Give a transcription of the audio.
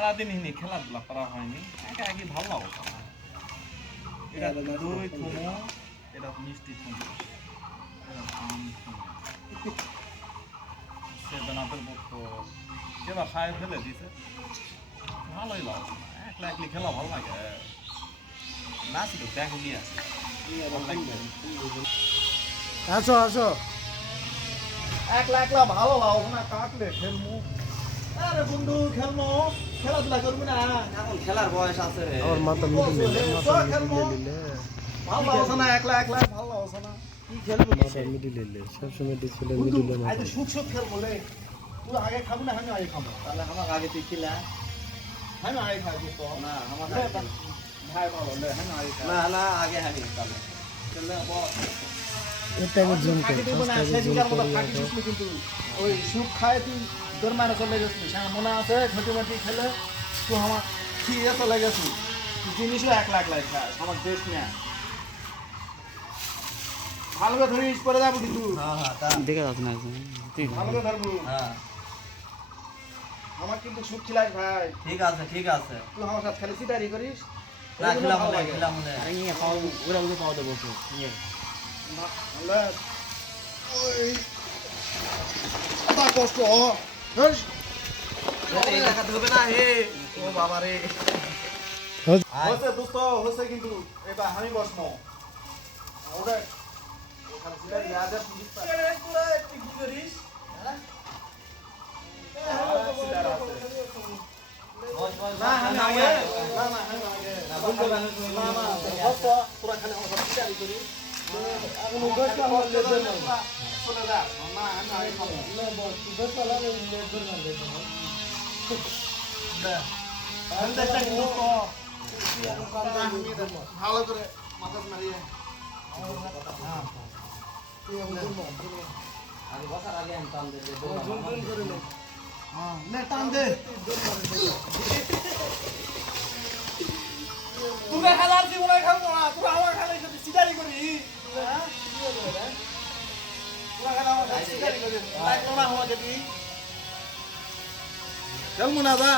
সারাদিন হিনি খেলাধুলা করা হয়নি, একা একই ভালো লাগতো না। এটা দই থুমো, এটা মিষ্টি থুমো, এটা আম থুমো, সেভেন আপের বোতল কেবা খায় ফেলে দিছে, ভালোই লাগতো না। একলা একলি খেলা ভালো লাগে। নাচি তো ব্যাগ নিয়ে আসে, আসো আসো। একলা একলা ভালো লাগতো না, কাটলে খেলমু। আরে বন্ধু খেলমু, খেলাধুলা করবি না, এখন খেলার বয়স আছে রে। আমার মাথা মিডিলে নিলে ভালো লাগছে না, একলা একলা ভালো লাগছে না। কি খেলবো মাথা মিডিলে সবসময় ছিল মিডিলে মাথা। আজ সুখ সুখ খেলবো রে। তুই আগে খাবি না আমি আগে খাবো? তাহলে আমার আগে তুই খিলা, আমি আগে খাবো তো না। আমার ভাই ভালো লে, আমি আগে খাবো না। না আগে আমি তাহলে চলে বল। এটা একটু জুম করে সেদিনকার মতো ফাঁকি দিসনি কিন্তু ওই সুখ খায় তুই তোর মানে চলে গেছিস। হ্যাঁ মনে আছে ঘটিমাটি খেলে তুই আমার খেয়ে চলে গেছিস। জিনিসও এক লাখ লাখ খাস আমার দেশ না। ভালো করে ধরিস পরে যাবো কিন্তু। দেখা যাচ্ছে না ভালো করে ধরবো। হ্যাঁ আমার কিন্তু সুখ খিলাস ভাই। ঠিক আছে ঠিক আছে। তুই আমার সাথে খালি সিটারি করিস। না খেলাম মনে খেলাম মনে। আরে নিয়ে পাও ওরা ওদের পাও দেবো তো নিয়ে না ওই কত কষ্ট হস। এই টাকা দেবে না হে। ও বাবা রে। হচ্ছে দোস্ত হচ্ছে কিন্তু এবার আমি বসবো ওরে ওখানে সিটারি আজাদ পুলিশ তুই কি করিস? হ্যাঁ সিটার আছে বস বস না আমি আগে না না আমি আগে না বলতে পারো তুমি না না বস পুরো খালি আমার সাথে সিটারি করি এখন উগরটা আমার লেজে না চলে যা না আমি আগে খাবো না বস উগরটা লাগে লেজে না লেজে না আমি দেখতে দোস্ত ভালো করে মাথা মারিয়ে আগে বসার আগে আমি টান দে নে টান দে তুমি খেলার জীবনে খেলবো না, তুমি আমার খেলার সাথে সিটারি করি। তোমার খেলা আমার সাথে সিটারি করি, লাগলো না আমাকে খেলবো না যা।